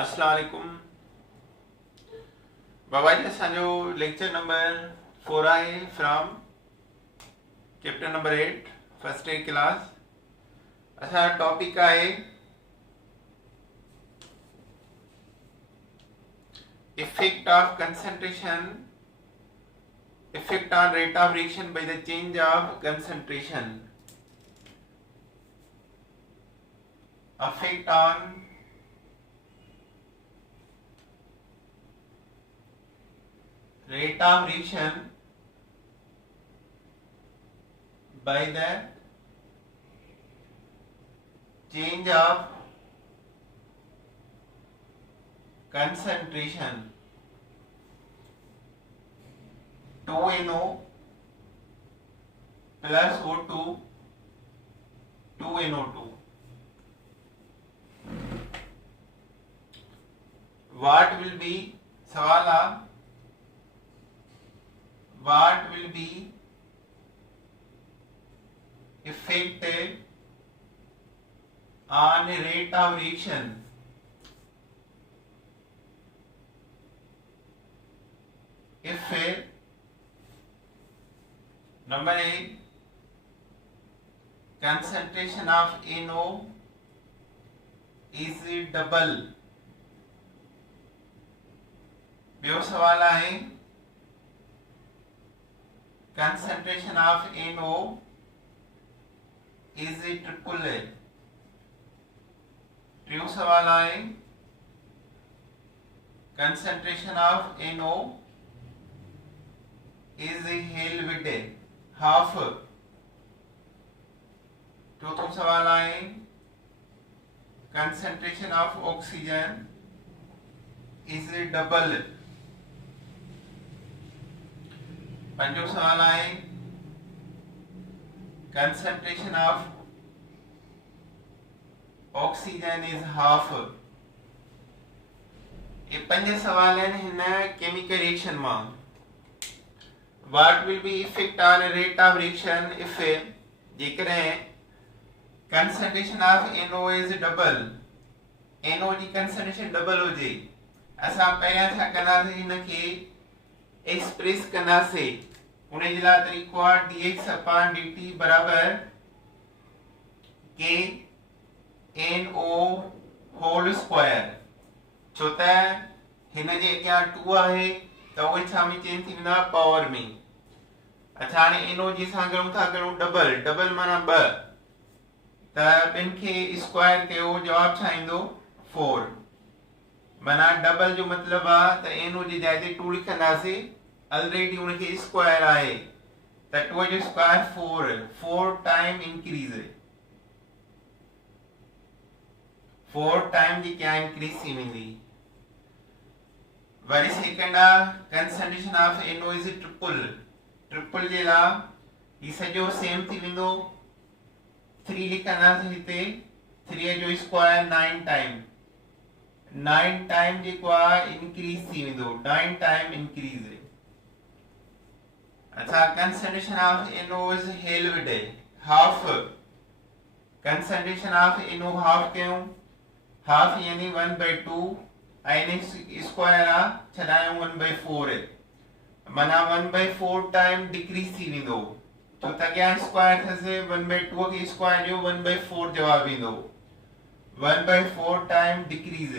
अस्सलाम वालेकुम बाबा जी। असांजो लेक्चर नंबर 4 आहे from chapter number 8 first day class. असांजो टॉपिक आहे effect of concentration, effect on rate of reaction by the change of concentration, effect on rate of reaction by the change of concentration 2NO plus O2 2NO2. What will be सवाल आ what will be effect on rate of reaction if number A concentration of NO is double. ॿियो सवाल आहे concentration of NO is triple. टियों सवाल आहे concentration of NO is halved half. चौथों सवाल आहे concentration of oxygen is double. पंजो सवाल आहे concentration of oxygen is half. ये पंज सवाल आहिनि हिन केमिकल रिएक्शन मां। What will be effect on rate of reaction if जेकॾहिं concentration of NO is double, NO जी concentration double हुजे, असां पहिरियां छा कंदासीं हिनखे एक्सप्रेस कंदासीं। उन जे लाइ तरीक़ो आहे dx upon dt बराबर k NO होल स्क्वायर। छो त हिन जे अॻियां 2 आहे त उहे छा में चेंज थी वेंदा पावर में। अच्छा हाणे NO जी असां कयूं था डबल, डबल माना 2 त ॿिनि खे स्क्वायर कयो, जवाब छा ईंदो 4। माना डबल जो मतलब आहे त NO जी जाइ ते 2 लिखंदासीं, ऑलरेडी उनखे स्क्वायर आहे त 2 जो स्क्वायर 4, 4 टाइम इंक्रीज, 4 टाइम जी क्या इंक्रीज थी वेंदी। वरी सेकंड आहे concentration of NO is triple. Triple जे लाइ ही सॼो सेम थी वेंदो, 3 लिखंदासीं हिते, 3 जो स्क्वायर 9 टाइम, 9 टाइम जेको आहे इंक्रीज थी वेंदो, 9 टाइम इंक्रीज। अच्छा concentration of NO is halved half। concentration of NO half कयूं, half यानी 1/2 ऐं स्क्वायर आहे छॾायूं 1/4, माना 1/4 टाइम डिक्रीज थी वेंदो। छो त अॻियां स्क्वायर थियसि 1/2 खे स्क्वायर ॾियो 1/4 जवाब ईंदो, 1/4 टाइम डिक्रीज।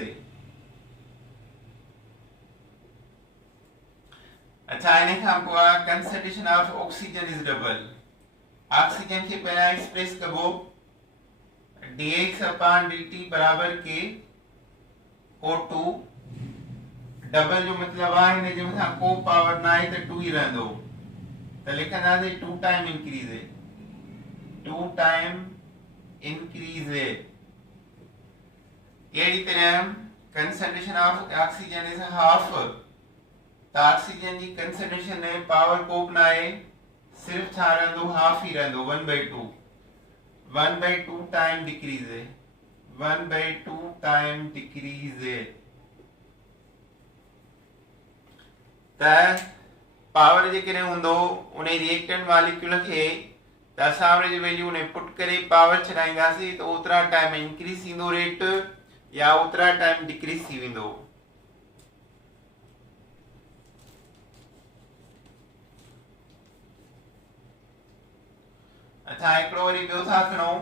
अच्छा इन खां पोइ आहे concentration of oxygen is double. Oxygen खे पहिरियां एक्सप्रेस कबो dx upon dt बराबर के O2। डबल जो मतलब आहे हिन जे मथां को पावर न आहे त 2 ई रहंदो, त लिखंदासीं 2 टाइम इंक्रीज, 2 टाइम इंक्रीज। अहिड़ी तरह concentration of oxygen is half, त ऑक्सीजन जी कंसंट्रेशन में पावर को बि न आहे, सिर्फ छा रहंदो हाफ ई रहंदो 1/2, 1/2 टाइम डिक्रीज, 1/2 टाइम डिक्रीज। त पावर जेकॾहिं हूंदो उन रिएक्टेंट मॉलिक्यूल खे त असां उन जी वैल्यू ने पुट करे पावर छॾाईंदासीं त ओतिरा टाइम इंक्रीज थींदो रेट, या उतरा टाइम डिक्रीज थी वेंदो। अच्छा हिकिड़ो वरी ॿियो था खणूं,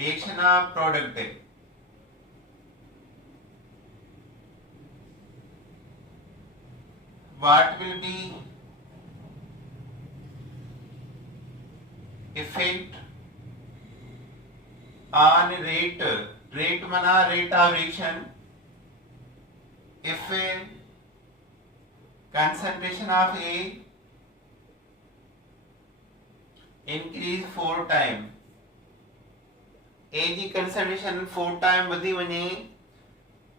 reaction of product. What will be effect on rate? Rate माना rate of reaction. If a concentration of A increase 4 times, A ji concentration 4 times वधी वञे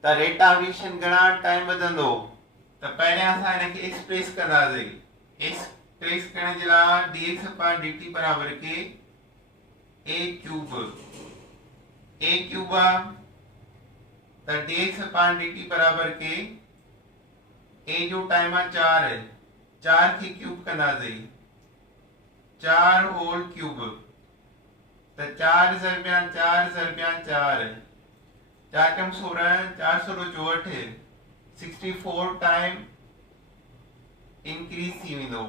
त rate of reaction घणा टाइम वधंदो। त पहिरियां असां हिनखे एक्सप्रेस कंदासीं। एक्सप्रेस करण जे लाइ dx upon dt बराबर के a क्यूब आ त dx upon dt बराबर के a जो टाइम आ 4 है, 4 खे क्यूब कंदासीं, 4 होल क्यूब त 4 ज़रबिया 4 ज़रबिया 4 4 कम 16 4 16 64 64 टाइम इंक्रीज थी वेंदो।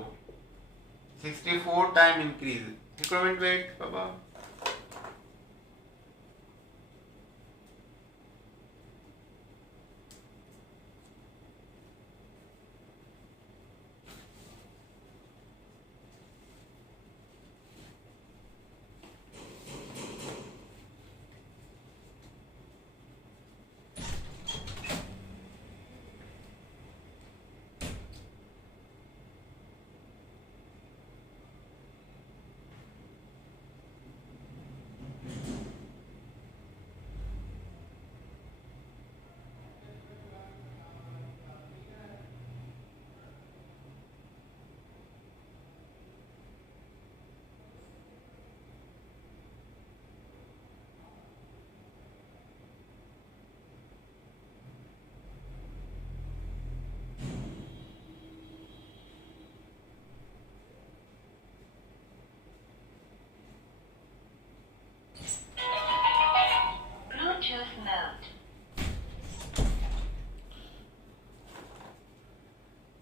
64 टाइम इंक्रीज। हिकिड़ो मिनट वेट बाबा।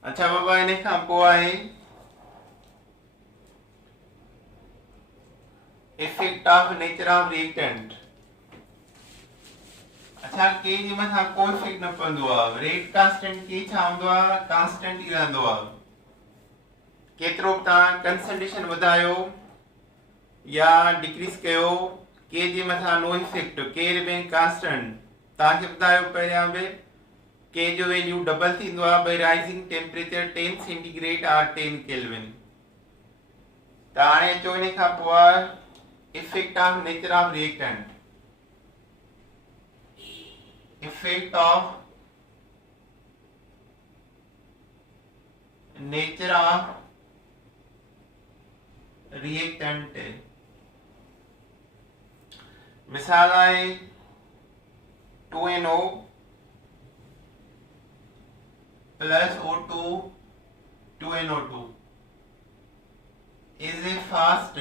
अच्छा बाबा इन खां पोइ आहे effect of nature of reactant. अच्छा के जे मथां कोई इफेक्ट न पवंदो आहे। रेट कांस्टेंट के छा हूंदो आहे, कांस्टेंट ई रहंदो आहे। केतिरो बि तव्हां कंसंट्रेशन वधायो या डिक्रीज कयो, के जे मथां नो इफेक्ट, के रिमेन कांस्टेंट। तव्हांखे ॿुधायो पहिरियां बि के जो वैल्यू डबल थींदो आहे बाय राइजिंग टेम्परेचर 10 सेंटीग्रेड और 10 केल्विन। त हाणे अचो इन खां पोइ effect of nature of reactant. Effect of nature of reactant. मिसाल आहे 2NO plus O2 2NO2 is a fast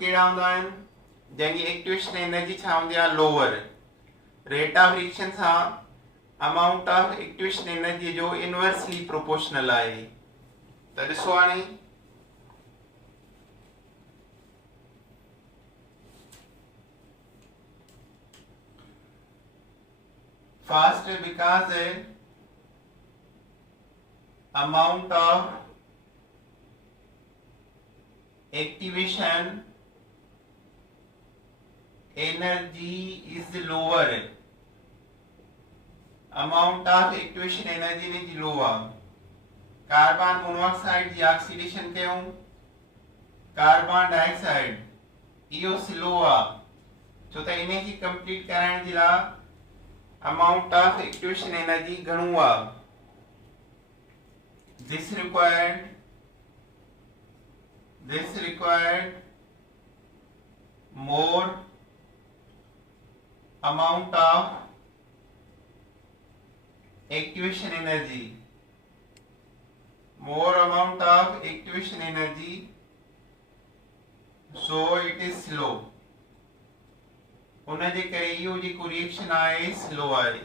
कहिड़ा हूंदा आहिनि जंहिंजी एक्टिवेशन एनर्जी छा हूंदी आहे, लोअर। रेट ऑफ रिएक्शन सां अमाउंट ऑफ एक्टिवेशन एनर्जी जो इनवर्सली प्रोपोर्शनल आहे। त ॾिसो हाणे fast because amount of activation energy is lower, amount of activation energy is lower। Carbon monoxide जी ऑक्सीडेशन कयूं, कार्बन डाइऑक्साइड इहो स्लो आहे छो त इन खे कंप्लीट कराइण जे लाइ amount of activation energy घणो आहे। this required more amount of activation energy, more amount of activation energy, so it is slow. उन जे करे इहो जेको रिएक्शन आहे स्लो आहे.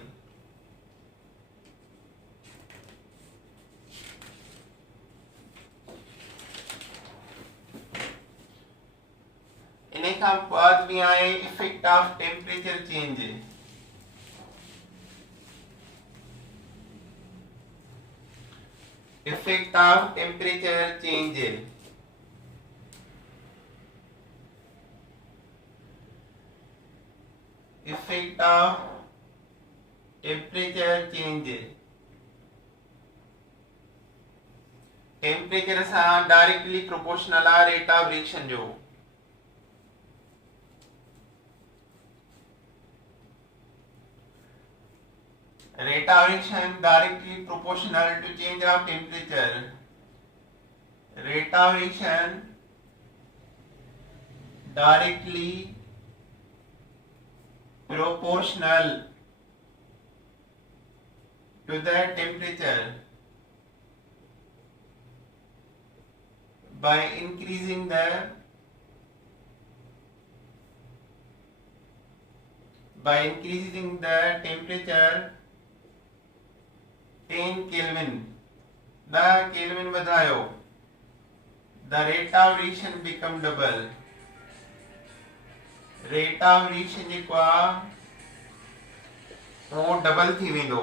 इन खां बाद भी आहे effect of temperature change. Effect of temperature change. Effect of temperature change. Temperature सां डायरेक्टली प्रोपोर्शनल आहे रेट ऑफ रिएक्शन जो. Rate of reaction directly proportional to change of temperature. Rate of reaction directly proportional to the temperature by increasing the temperature 10 Kelvin. The Kelvin बढ़ायो, the rate of reaction become double. Rate of reaction जेको आहे वो double थी वेंदो.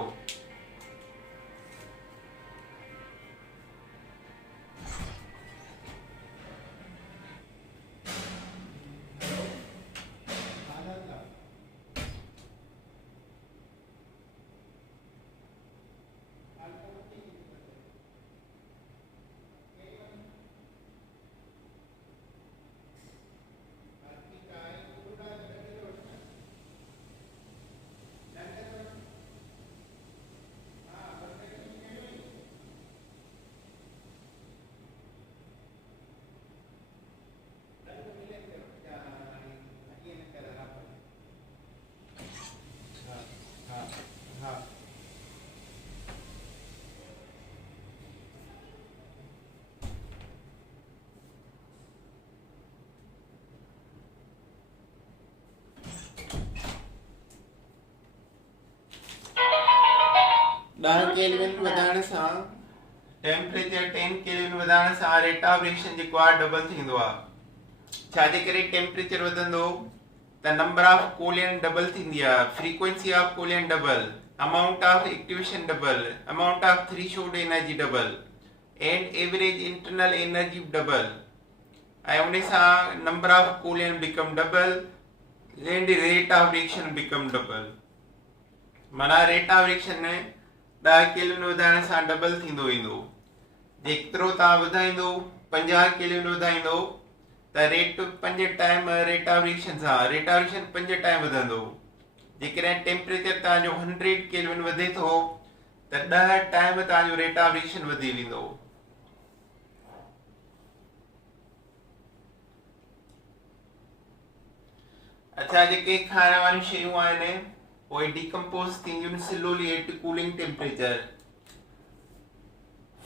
ॾह kelvin वधाइण सां temperature 10 kelvin वधाइण सां रेट ऑफ रिएक्शन जेको आहे डबल थींदो आहे. छाजे करे टेम्परेचर वधंदो त नंबर ऑफ कोलियन डबल थींदी आहे, frequency of collision double, amount of activation double, amount of threshold energy double and average internal energy double. ऐं उन सां number of collision become double and rate of reaction become double. माना rate of reaction 10 kelvin वधाइण सां double थींदो वेंदो. जेतिरो तव्हां वधाईंदो 50 केल्विन वधाईंदो त rate 5 time rate of reaction सां रेट ऑफ रिएक्शन 5 टाइम वधंदो. जेकॾहिं टेम्परेचर तव्हांजो 100 केल्विन वधे थो त 10 टाइम तव्हांजो रेट ऑफ रिएक्शन वधी वेंदो. अच्छा, जेके खाइण वारियूं शयूं आहिनि उहे डिकम्पोज थींदियूं slowly at cooling temperature.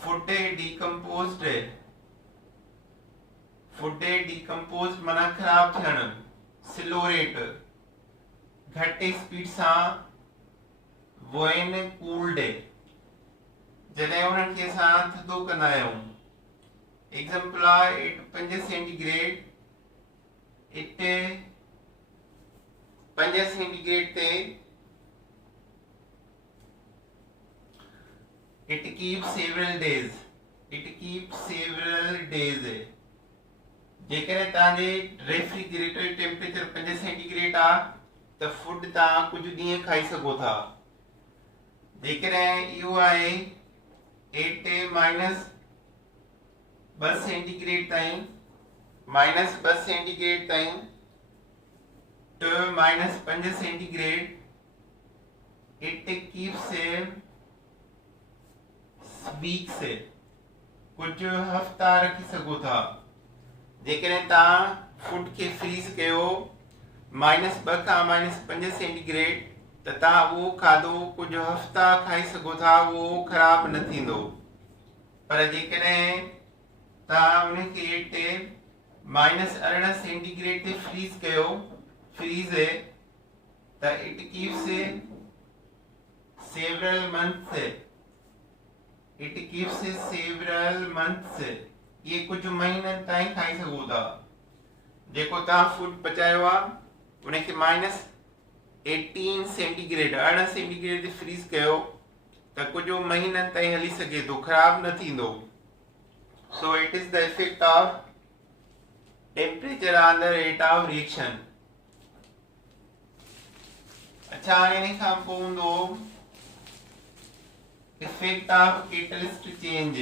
Food decompose माना ख़राब थियण, स्लो रेट घटि स्पीड सां when cooled. जॾहिं उन्हनि खे असां थधो कंदा आहियूं. एग्जाम्पल आहे 5 सेंटीग्रेड, 5 सेंटीग्रेड ते it keeps several days. जेकॾहिं तव्हांजे रेफ्रिजरेटर टेम्परेचर 5 सेंटीग्रेड आहे त फूड तव्हां कुझु ॾींहं खाई सघो था. जेकॾहिं इहो आहे 8 -2 सेंटीग्रेड ताईं, -2 सेंटीग्रेड ताईं to -5 centigrade, it keeps weeks, कुछ हफ्ता रखी सको था. जेकॾहिं तव्हां फूड खे फ्रीज कयो -2 खां -5 सेंटीग्रेड त तव्हां उहो खाधो कुझु हफ़्ता खाई सघो था, उहो ख़राब न थींदो। पर जेकॾहिं तव्हां उनखे टे -18 सेंटीग्रेड ते फ्रीज़ कयो, फ्रीज़, त इट कीप्स several months, ये कुझु महीननि ताईं खाई सघो था। जेको तव्हां फूड पचायो आहे उनखे -18 सेंटीग्रेड 18 सेंटीग्रेड ते फ्रीज़ कयो त कुझु महीननि ताईं हली सघे थो, ख़राब न थींदो। So it is the effect of temperature on the rate of reaction. अच्छा, हाणे इन खां पोइ हूंदो effect of catalyst change.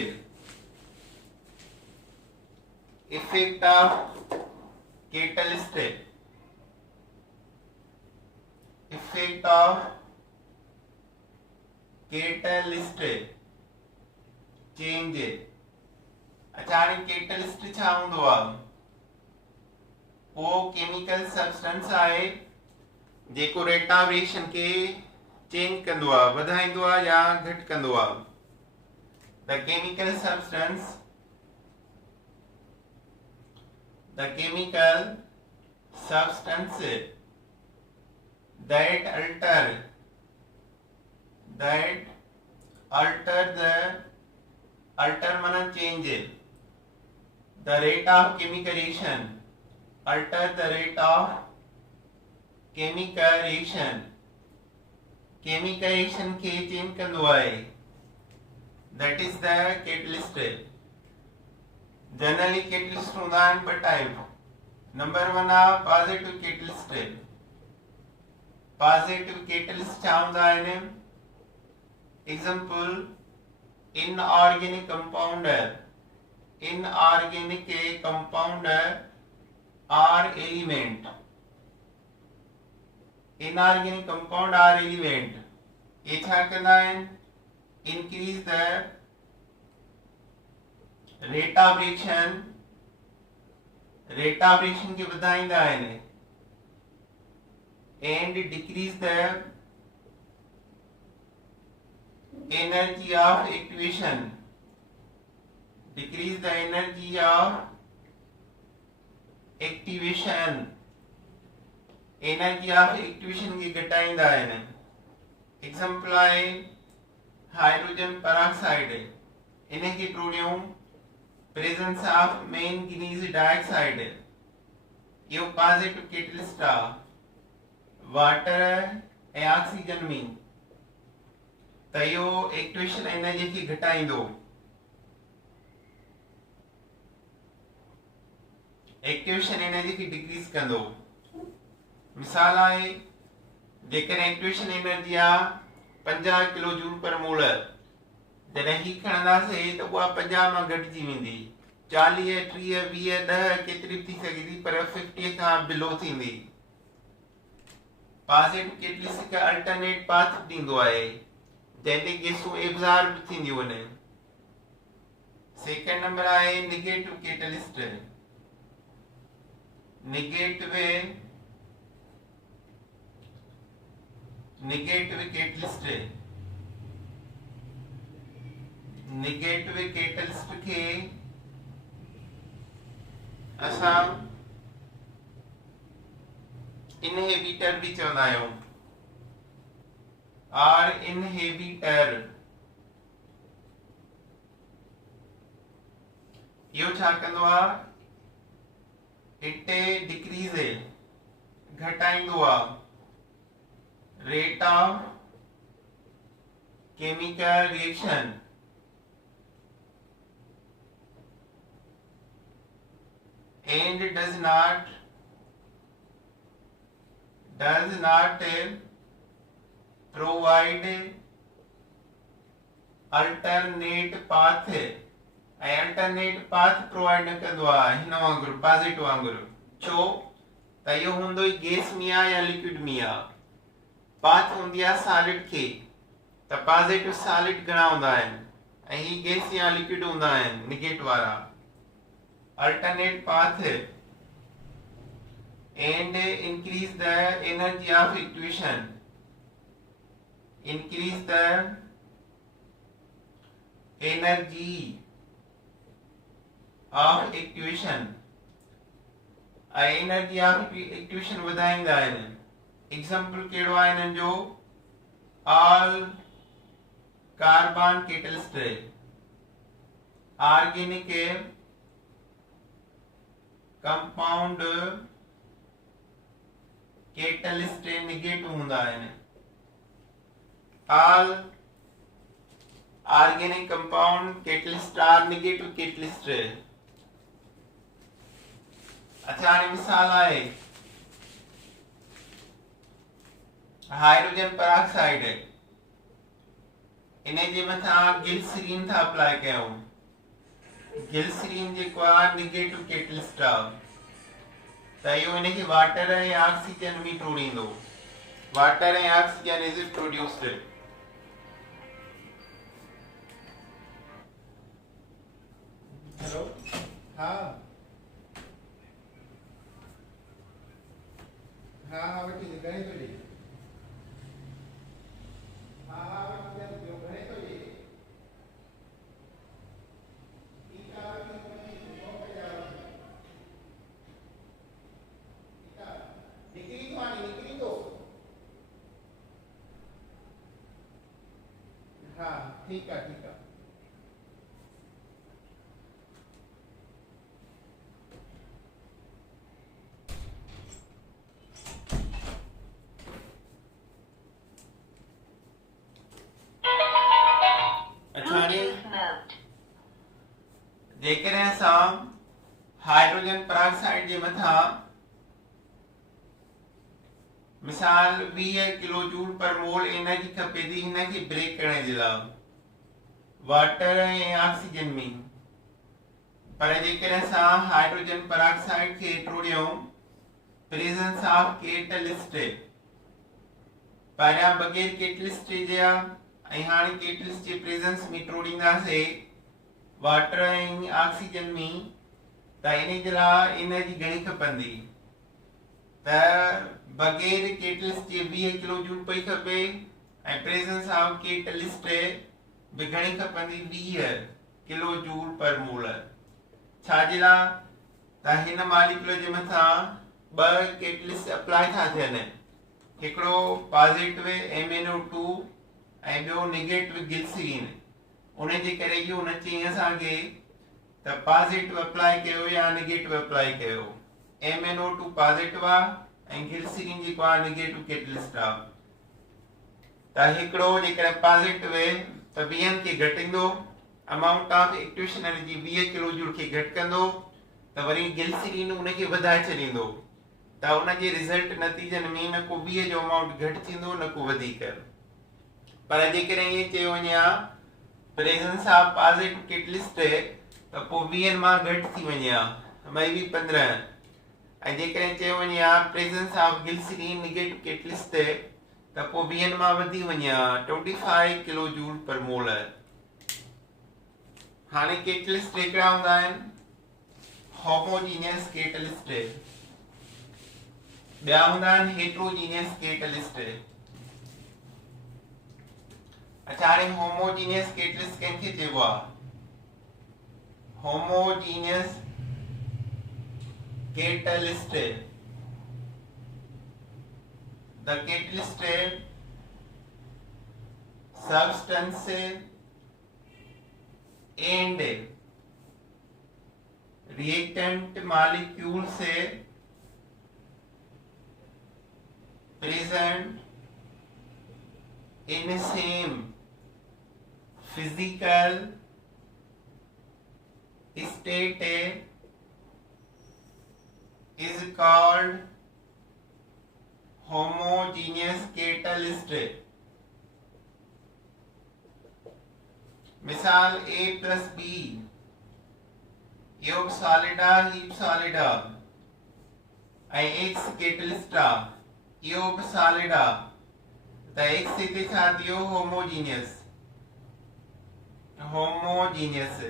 Effect of catalyst, effect of catalyst change. अच्छा, हाणे कैटलिस्ट छा हूंदो आहे? उहो केमिकल सब्सटेंस आहे जेको रेट ऑफ रिएक्शन के चेंज कंदो आहे, वधाईंदो आहे या घटि कंदो आहे। The chemical substance that alter mana change the rate of chemical reaction, alter the rate of chemical reaction के change कंदो आहे, that is the catalyst। Generally catalyst हूंदा आहिनि ॿ टाइप। नंबर 1 आहे पॉजिटिव कैटलिस्ट। पॉजिटिव कैटलिस्ट छा हूंदा आहिनि? Example, inorganic compound or element. Inorganic compound or element ये छा कंदा आहिनि? Increase the rate of reaction के वधाईंदा आहिनि and decrease the energy of activation. Energy of activation के घटाईंदा आहिनि। एग्जांपल आहे हाइड्रोजन पेरोक्साइड। इनखे टोड़ियूं presence of manganese dioxide, यो पॉजिटिव कैटलिस्ट आहे वाटर ऐं ऑक्सीजन में, त इहो एक्टिवेशन एनर्जी खे घटाईंदो। एक्टिवेशन एनर्जी खे डिक्रीज कंदो। मिसाल आहे, जेकॾहिं एक्टिवेशन एनर्जी आहे 50 किलो जूल पर मोल, जॾहिं ही खणंदासीं त उहा 50 मां घटिजी वेंदी, 40, 30, 20, 10 केतिरी थी सघे थी, पर 50 खां बिलो थींदी। पॉजिटिव कैटलिस्ट हिकु अल्टरनेट पाथ ॾींदो आहे जंहिं ते गैसूं एब्जॉर्ब थींदियूं आहिनि। सेकंड नंबर आहे नेगेटिव कैटलिस्ट। नेगेटिव कैटलिस्ट खे असां इनहिबिटर भी चवंदा आहियूं। आर इनहिबिटर इहो छा कंदो आहे? इट डिक्रीज घटाईंदो आहे rate of chemical reaction and does not provide alternate path। Alternate path provide न कंदो आहे हिन वांगुरु, पॉजिटिव वांगुरु। छो त इहो हूंदो ई गैस में आहे या लिक्विड में आहे। पाथ हूंदी आहे सॉलिड खे, त पॉजिटिव सॉलिड घणा हूंदा आहिनि ऐं ही गैस या लिक्विड हूंदा आहिनि नेगेटिव वारा। alternate path and increase the energy of activation increase the energy of activation. Energy of activation वधाईंदा आहिनि। एग्जांपल कहिड़ो आहे हिननि जो? All carbon catalyst, organic compound catalyst negative हूंदा आहिनि। All organic compound catalyst are negative catalyst. अच्छा, हाणे मिसाल आहे हाइड्रोजन पेरोक्साइड, इन जे मथां ग्लिसरीन था अप्लाई कयूं। ग्लिसरीन जेको आहे नेगेटिव कैटलिस्ट आहे, त इहो इन खे वाटर ऐं ऑक्सीजन में टोड़ींदो। वाटर ऐं ऑक्सीजन इज प्रोड्यूस्ड। हेलो, हाँ हाँ वठी घणे तो ॾे। हाँ वठी घणे तो ॾे। ठीकु आहे, निकिरी थो हाणे, निकिरी थो। हाँ ठीकु आहे, ठीकु आहे। जेकॾहिं असां हाइड्रोजन पेरोक्साइड जे मथां मिसाल 20 किलो जूल पर मोल एनर्जी खपे थी हिन खे ब्रेक करण जे लाइ वाटर ऐं ऑक्सीजन में, पर जेकॾहिं असां हाइड्रोजन पेरोक्साइड खे टोड़ियूं प्रेजेंस ऑफ कैटलिस्ट, पहिरियां बगैर कैटलिस्ट जे ऐं हाणे कैटलिस्ट जे प्रेजेंस में टोड़ींदासीं वाटर ऐं ऑक्सीजन में, त इन जे लाइ एनर्जी घणी खपंदी? त बगैर कैटलिस्ट जे 20 किलो जूल पई खपे ऐं प्रेजेंस ऑफ कैटलिस्ट भी घणी खपंदी? 20 किलो जूल पर मोल। छाजे लाइ? त हिन मॉलिक्यूल जे मथां ॿ कैटलिस्ट अप्लाई था थियनि, हिकिड़ो पॉजिटिव MnO2 ऐं ॿियो नेगेटिव ग्लिसरीन। उन जे करे इहो न चई असांखे त पॉजिटिव अप्लाई कयो या नेगेटिव अप्लाई कयो। MnO2 पॉजिटिव आहे ऐं ग्लिसरीन जेको आहे नेगेटिव कैटलिस्ट आहे। त हिकिड़ो जेकॾहिं पॉजिटिव त 20 खे घटिंदो, amount of activation energy 20 kilo joule खे घटि कंदो, त वरी ग्लिसरीन उन खे वधाए छॾींदो, त उन जे रिज़ल्ट नतीजनि में न को 20 जो अमाउंट घटि थींदो न को वधीक। पर जेकॾहिं ईअं चयो वञे प्रेजेंस ऑफ पॉजिटिव कैटलिस्ट त पोइ 20 मां घटि थी वञे मे बी 15, ऐं जेकॾहिं चयो वञे presence of glycerine negative catalyst त पोइ 20 मां वधी वञे 25 किलो जूल पर मोल। हाणे कैटलिस्ट हिकिड़ा हूंदा आहिनि होमोजीनियस कैटलिस्ट, ॿिया हूंदा आहिनि हेट्रोजीनियस कैटलिस्ट। अच्छा, हाणे होमोजीनियस कैटलिस्ट कंहिंखे चइबो आहे? Homogeneous catalyst, the catalyst substance and reactant molecules present in same physical state is called homogeneous catalyst। मिसाल A plus B योग सॉलिडा हीप सॉलिडा ऐं X कैटलिस्टा योग सॉलिडा, त X हिते छा थियो? होमोजीनियस। होमोजीनियस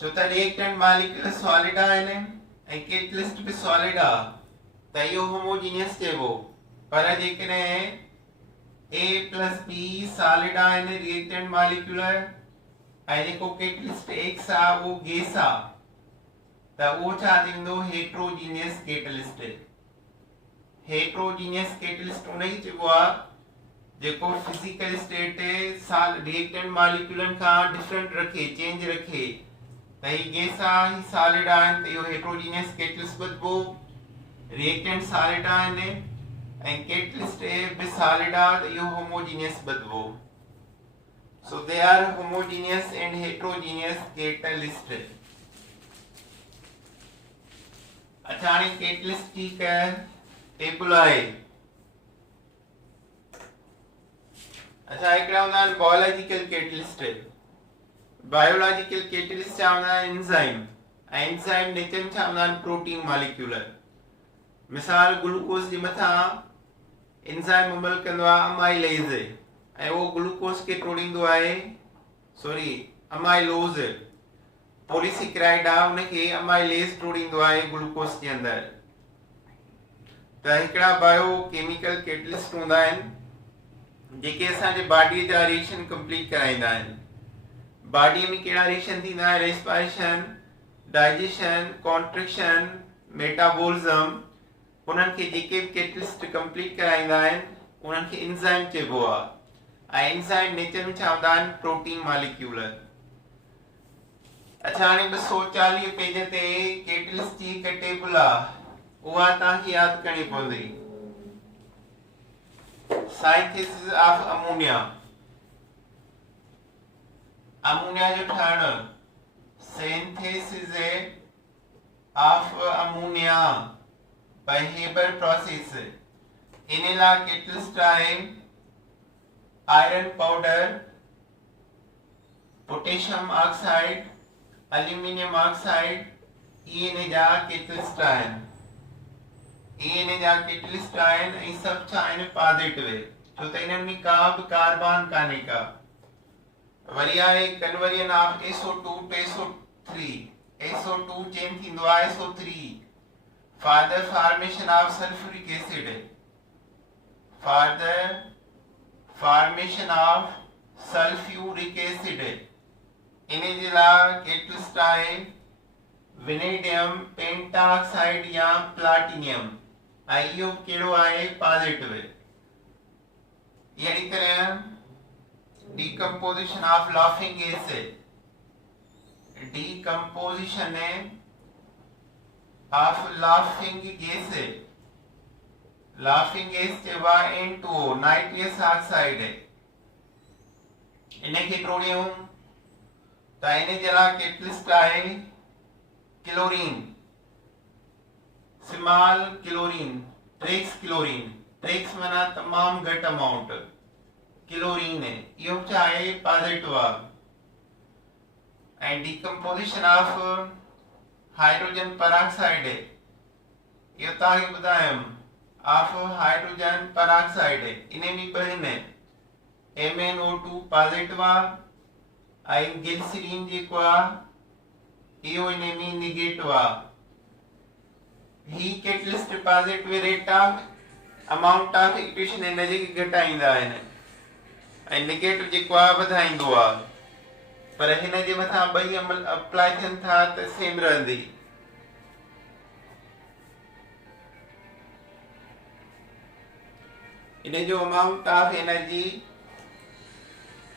छो त रिएक्टेंट मॉलिक्यूल सॉलिडा आहिनि ऐं कैटलिस्ट बि सॉलिडा, त इहो होमोजीनियस चइबो। पर जेकॾहिं A plus B सॉलिड आहिनि रिएक्टेंट मॉलिक्यूलर ऐं जेको कैटलिस्ट X आहे उहो गैस आहे त उहो छा थींदो हेट्रोजीनियस कैटलिस्ट। हेट्रोजीनियस कैटलिस्ट उनखे चइबो आहे जेको फिजिकल स्टेट रिएक्टेंट मॉलिक्यूलनि खां डिफरेंट रखे चेंज रखे त ही गैस आहे ही सॉलिड आहिनि त इहो हेट्रोजीनियस कैटलिस्ट बदिबो। रिएक्टेंट सॉलिड आहिनि ऐं कैटलिस्ट बि सॉलिड आहे त इहो homogeneous बदिबो। So they are homogeneous and heterogeneous catalyst। अच्छा हाणे कैटलिस्ट जी टेबल आहे। अच्छा हिकिड़ा हूंदा आहिनि बायोलॉजिकल कैटलिस्ट। बायोलॉजिकल कैटलिस्ट छा हूंदा आहिनि एंजाइम ऐं एंजाइम नेचर छा हूंदा आहिनि प्रोटीन मॉलिक्यूलर। मिसाल ग्लूकोज जे मथां एंजाइम अमल कंदो आहे अमाइलेज ऐं उहो ग्लूकोज खे तोड़ींदो आहे अमाइलोज पॉलीसेकेराइड आहे उनखे अमाइलेज तोड़ींदो आहे ग्लूकोज जे अंदरि। त हिकिड़ा बायोकेमिकल कैटलिस्ट हूंदा आहिनि जेके असांजे बॉडीअ जा रिएक्शन कंप्लीट कराईंदा आहिनि। बॉडीअ में कहिड़ा रिएक्शन थींदा आहिनि रेस्पिरेशन डाइजेशन कॉन्ट्रिक्शन मेटाबॉलिज्म उन्हनि खे जेके बि कैटलिस्ट कंप्लीट कराईंदा आहिनि उन्हनि खे एंजाइम चइबो आहे ऐं एंजाइम नेचर में छा हूंदा आहिनि प्रोटीन मॉलिक्यूलर। अच्छा हाणे 240 पेज ते कैटलिस्ट जी हिकु टेबल आहे उहा तव्हांखे यादि करणी पवंदी। साइंथिसिस ऑफ अमोनिया। अमोनिया जो ठाहिणु synthesis of ammonia by Haber process. इन लाइ कैटलिस्ट आहे iron powder potassium oxide aluminium oxide ये इन जा कैटलिस्ट आहिनि। ये इन जा कैटलिस्ट आहिनि ऐं सभु छा आहिनि पॉजिटिव छो त इन्हनि में का बि कार्बन कान्हे का। वरी आहे conversion of SO2 to SO3। SO2 change थींदो आहे SO3 for the formation of sulfuric acid। for the formation of sulfuric acid इन जे लाइ कैटलिस्ट आहे वेनेडियम पेंटाऑक्साइड या प्लैटिनम ऐं इहो कहिड़ो आहे पॉजिटिव। अहिड़ी तरह decomposition of laughing gas. Decomposition of laughing gas. Laughing gas चइबो आहे N2O नाइट्रस ऑक्साइड। इनखे तोड़ियूं त इन जे लाइ कैटलिस्ट आहे chlorine small chlorine traces chlorine. Traces माना तमाम घटि अमाउंट क्लोरीन इहो छा आहे पॉजिटिव आहे। ऐं डीकंपोजिशन ऑफ हाइड्रोजन पेरोक्साइड इहो तव्हांखे ॿुधायुमि ऑफ हाइड्रोजन पेरोक्साइड इन में ॿ आहिनि MnO2 पॉजिटिव आहे ऐं ग्लिसरीन जेको आहे इहो इन में नेगेटिव आहे। ही catalyst positive rate of amount of equation इनजे घटाईंदा आहिनि ऐं नेगेटिव जेको आहे वधाईंदो आहे पर हिन जे मथां ॿई अमल अप्लाई थियनि था त सेम रहंदी। इन जो amount of energy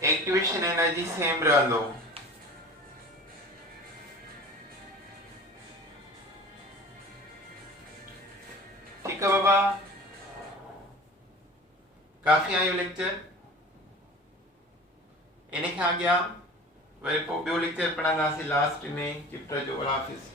activation energy same रहंदो। ठीक है बाबा काफी आयो लेक्चर। इन खां अॻियां वरी पोइ ॿियो लेक्चर पढ़ंदासीं लास्ट में चैप्टर जो। अल्लाह हाफ़िज़।